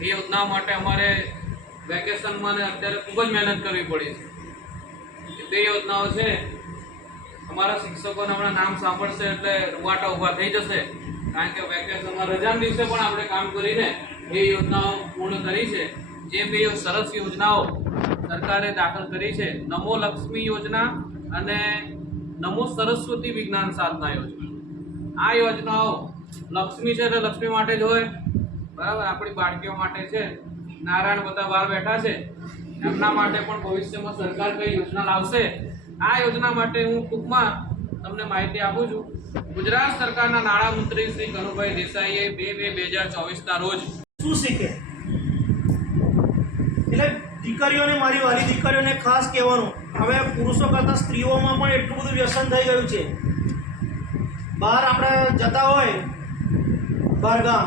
એ યોજના માટે અમારે વેકેશનમાં અત્યારે ખૂબ જ મહેનત કરવી પડી છે. બે યોજનાઓ છે. અમારા શિક્ષકોને હમણાં નામ સાંભળશે એટલે રૂવાટા ઊભા થઈ જશે. કારણ કે વેકેશનમાં રજાના દિવસે પણ આપણે કામ કરીને એ યોજનાઓ પૂર્ણ કરી છે. જે બે સરસ યોજનાઓ સરકારે દાખલ કરી છે. નમો લક્ષ્મી યોજના અને નમો સરસ્વતી વિજ્ઞાન સાધના યોજના. આ યોજનાઓ લક્ષ્મી છે એટલે લક્ષ્મી માટે જ હોય. બરાબર? આપણી બાળકીઓ માટે છે. નારાયણ બધા બહાર બેઠા છે. એમના માટે પણ ભવિષ્યમાં સરકાર કઈ યોજના લાવશે? આ યોજના માટે હું ટૂંકમાં તમને માહિતી આપું છું. ગુજરાત સરકારના નાણામંત્રી શ્રી કનુભાઈ દેસાઈએ બે બે બે હજાર ચોવીસના રોજ શું શીખે? એટલે દીકરીઓને મારી વાલી દીકરીઓને ખાસ કહેવાનું, હવે પુરુષો કરતાં સ્ત્રીઓમાં પણ એટલું બધું વ્યસન થઈ ગયું છે. બહાર આપણે જતા હોય બહાર ગામ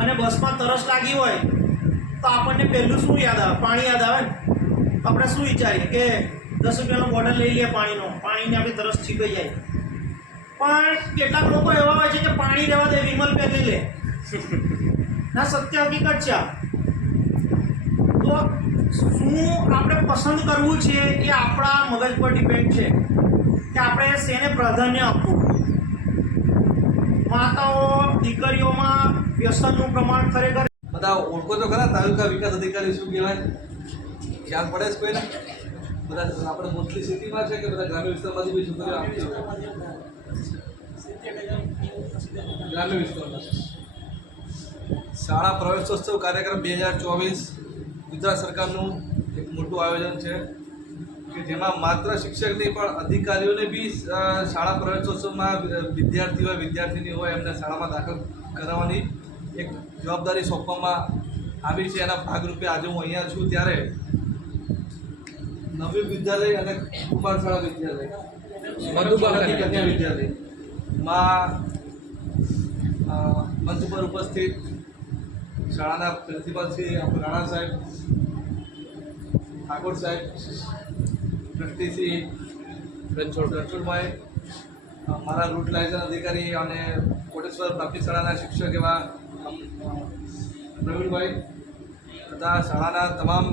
અને બસમાં તરસ લાગી હોય તો આપણને પહેલું શું યાદ આવે? પાણી યાદ આવે ને? આપણે શું વિચારીએ કે દસ રૂપિયાનો બોટલ લઈ લઈએ પાણીનો, પાણીને આપણી તરસ છીપાઈ જાય. પણ કેટલાક લોકો એવા હોય છે કે પાણી રહેવા દે, વિમલ પે લઈ લે. ના, સત્ય હકીકત છે તો શું આપણે પસંદ કરવું છે એ આપણા મગજ પર ડિપેન્ડ છે કે આપણે શેને પ્રાધાન્ય આપવું? માતાઓ, દીકરીઓમાં વ્યસનનું પ્રમાણ ખરેખર બધા ઓળખો તો ખરા, તાલુકા વિકાસ અધિકારી શું કહેવાય? ખ્યાલ પડે છે કોઈને? બધા આપણે મોસ્ટલી સિટીમાં છે કે બધા ગ્રામ્ય વિસ્તારમાંથી બી છોકરીઓ હોય ગ્રામ્ય વિસ્તારમાં શાળા પ્રવેશોત્સવ કાર્યક્રમ બે હજાર ચોવીસ, ગુજરાત સરકારનું એક મોટું આયોજન છે કે જેમાં માત્ર શિક્ષક નહીં, પણ અધિકારીઓને બી શાળા પ્રવેશોત્સવમાં વિદ્યાર્થી હોય વિદ્યાર્થીની હોય એમને શાળામાં દાખલ કરાવવાની એક જવાબદારી સોંપવામાં આવી છે. એના ભાગરૂપે આજે હું અહીંયા છું ત્યારે નવી વિદ્યાલય અને કુમાર શાળા વિદ્યાલય મધુબા મધુબા કન્યા વિદ્યાલય? મંચ પર ઉપસ્થિત. શાળાના પ્રિન્સિપાલ શ્રી રાણા સાહેબ, ઠાકોર સાહેબ, ટ્રસ્ટી શ્રી રણછોડ, રણછોડભાઈ મારા રૂટ લાયસન્સ અધિકારી અને કોટેશ્વર પ્રાથમિક શાળાના શિક્ષક એવા પ્રવીણભાઈ, તથા શાળાના તમામ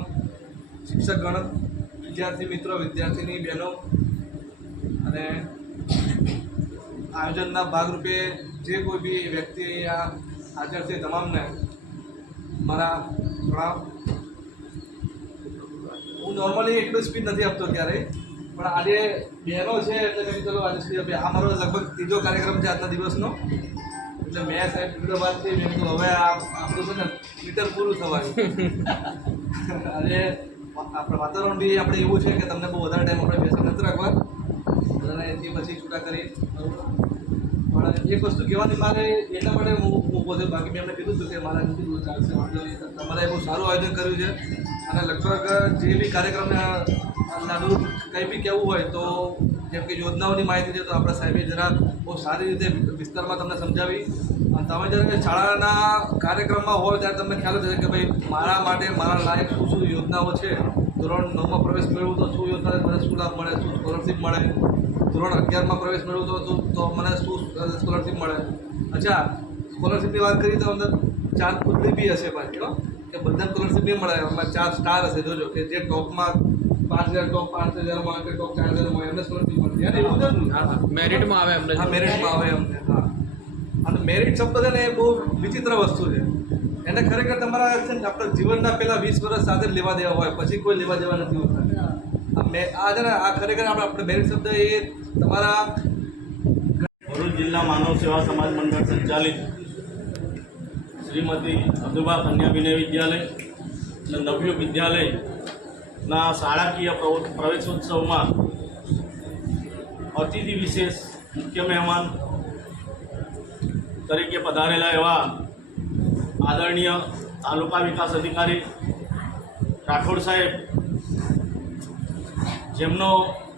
શિક્ષકગણ વિદ્યાર્થી મિત્રો, વિદ્યાર્થીની બહેનો અને આયોજનના ભાગરૂપે જે કોઈ બી વ્યક્તિ આ હાજર છે તમામને, મારા પ્રણામ હું નોર્મલી એટલું સ્પીડ નથી આપતો ક્યારેય, પણ આજે બહેનો છે એટલે મેં ચલો, આજે સ્પીડ આપી આ મારો લગભગ ત્રીજો કાર્યક્રમ છે આજના દિવસનો. એટલે મેં સાહેબ કીધું બાદથી મેં કીધું, હવે આપણું છે ને, મીટર પૂરું થવાનું. અને આપણે વાતાવરણ બી આપણે એવું છે કે તમને બહુ વધારે ટાઈમ આપણે બેસા નથી રાખવા અને એથી પછી છૂટા કરી પણ એક વસ્તુ કહેવાની મારે એટલા માટે હું ઊભો છે. બાકી મેં એમને કીધું હતું કે મારા કીધું ચાલશે તમારે બહુ સારું આયોજન કર્યું છે. અને લગભગ જે બી કાર્યક્રમને નાનું કંઈ બી કહેવું હોય તો જેમ કે યોજનાઓની માહિતી છે, તો આપણા સાહેબે જરા બહુ સારી રીતે વિસ્તારમાં તમને સમજાવી. અને તમે જ્યારે શાળાના કાર્યક્રમમાં હોય ત્યારે તમને ખ્યાલ હશે કે ભાઈ મારા માટે મારા લાયક શું શું યોજનાઓ છે? ધોરણ નવમાં પ્રવેશ મેળવું તો શું યોજના મને શું લાભ મળે? શું સ્કોલરશીપ મળે? ધોરણ અગિયારમાં પ્રવેશ મેળવું તો તો- મને શું સ્કોલરશીપ મળે? અચ્છા સ્કોલરશીપની વાત કરીએ તો અંદર ચાર કુદરી બી હશે પાછી કે બધા સ્કોલરશીપ બી મળે એમાં ચાર સ્ટાર હશે, જોજો, કે જે ટોપમાં પાંચ હજાર ટોપ, પાંચ હજારમાં, કે ટોપ ચાર હજારમાં એમને સ્કોલરશીપ મેરિટમાં આવે એમને. હા મેરિટમાં આવે એમને હા. અને મેરિટ શબ્દ છે ને એ બહુ વિચિત્ર વસ્તુ છે. એને ખરેખર તમારા છે ને આપણા જીવનના પહેલા વીસ વર્ષ સાથે જ લેવા દેવા હોય પછી કોઈ લેવા દેવા નથી હોતા. આ મે આ છે ને આ ખરેખર આપણે આપણે મેરિટ શબ્દ એ તમારા ભરૂચ જિલ્લા માનવ સેવા સમાજ મંડળ સંચાલિત શ્રીમતી મધુબા કન્યા વિનય વિદ્યાલય અને નવ્ય વિદ્યાલયના શાળાકીય પ્રવ- પ્રવેશોત્સવમાં અતિથિ વિશેષ મુખ્ય મહેમાન તરીકે પધારેલા એવા આદરણીય તાલુકા વિકાસ અધિકારી રાઠોડ સાહેબ, જેમનો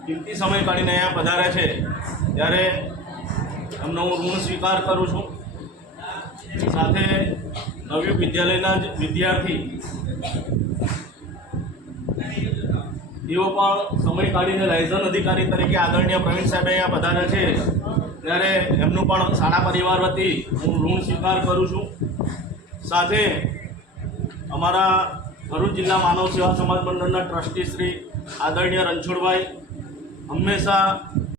કિંમતી સમય કાઢીને અહીંયા પધાર્યા છે, ત્યારે એમનો હું ઋણ સ્વીકાર કરું છું. સાથે નવયુગ વિદ્યાલયના જ વિદ્યાર્થી તેઓ પણ સમય કાઢીને લાયઝન અધિકારી તરીકે આદરણીય પ્રવીણ સાહેબે અહીંયા પધાર્યા છે. ત્યારે એમનું પણ શાળા પરિવાર વતી હું ઋણ સ્વીકાર કરું છું. સાથે અમારા ભરૂચ જિલ્લા માનવ સેવા સમાજ મંડળના ટ્રસ્ટી શ્રી આદરણીય રણછોડભાઈ, હંમેશા